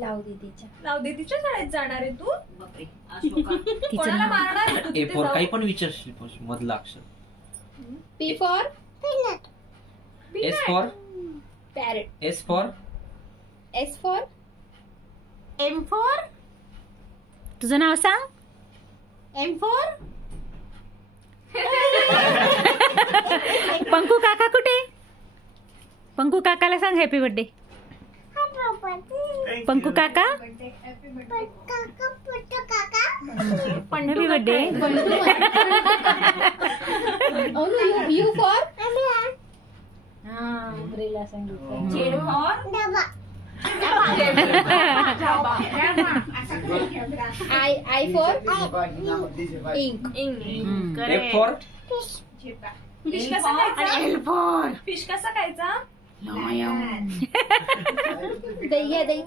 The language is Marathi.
लाव दीदीच्या. लाव दीदीच्या शाळेत जाणार आहे तू? बापरे, अशोका. कोणाला मारणार आहे तू ए तिथे फॉर काही जाऊन? पण विचारशील मधलं अक्षर. P for S for parrot. S for S for M for. तुझं नाव सांग. M four. पंकू काका कुठे? पंकू काकाला सांग हॅपी बर्थडे. पंकू काका हॅपी बर्थडे. यू फॉर उमरेला सांगितलं. Z for I for ink. F for fish कसा खायचा? L four. फिश कसा खायचा? दही घ्या दही.